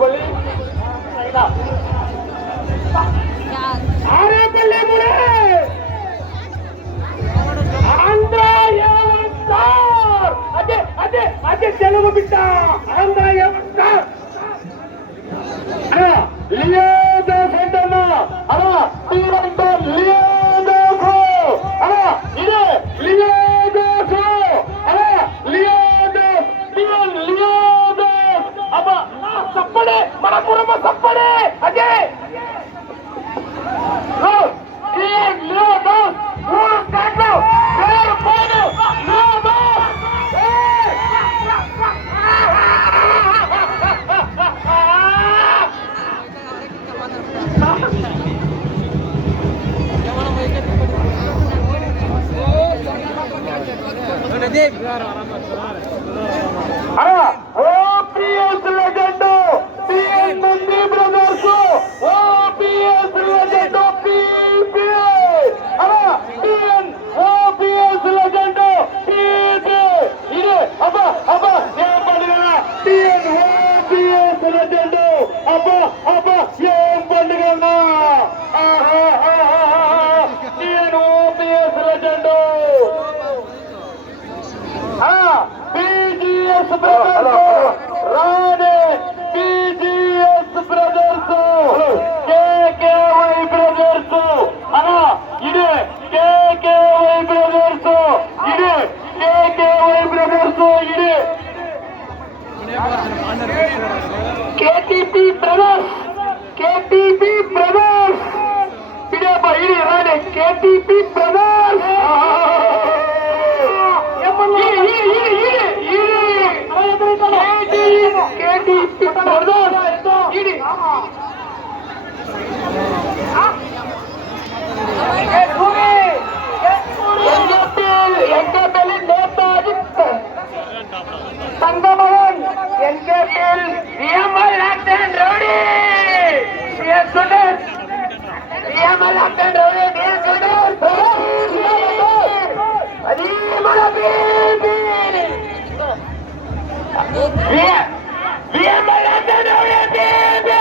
బలి ఆరేపల్లి మురే ఆంధ్ర స్టార్ అదే అదే అదే తెలుగు బిడ్డ ఆంధ్ర స్టార్ లియోదో సెంటర్నా అలా తీరంతో లియోదో అలా ఇదే లియోదో అలా లియోదో లియోదో అబ్బా సప్పడే మన కుటుంబ సప్పడే అదే ఓపీఎస్ లెజెండ్ పిఎన్ మంది బ్రదర్స్ ఓపీఎస్ లెజెండ్ పీపీఏ అలా పిఎన్ ఓపీఎస్ లెజెండ్ పీపీఏ ఇది అబ్బా అబ్బా ఏం పండుగ పిఎన్ ఓపీఎస్ లెజెండ్ అబ్బా అబ్బా ఏం పండుగ PN OPS legend BGS brothers Rane BGS brothers KKY brothers అనా ఇదే KKY brothers ఇదే KKY brothers ఇదే KTP brothers ఇదే బా ఇది రాణే KTP brothers సంగమవన్ NKPL VML action rowdy VML action rowdy అది మన baby VML action rowdy baby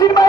cinema